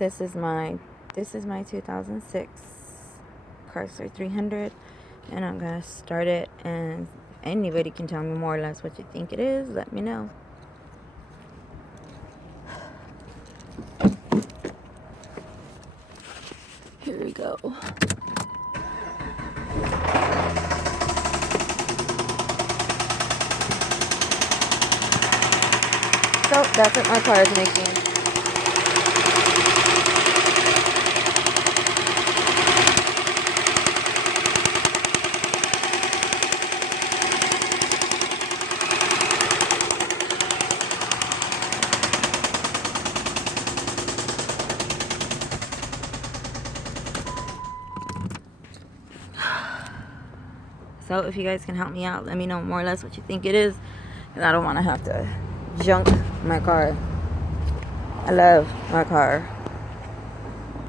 This is my 2006 Chrysler 300, and I'm gonna start it, and anybody can tell me more or less what you think it is. Let me know. Here we go. So that's what my car is making. So if you guys can help me out, let me know more or less what you think it is, because I don't want to have to junk my car. I love my car.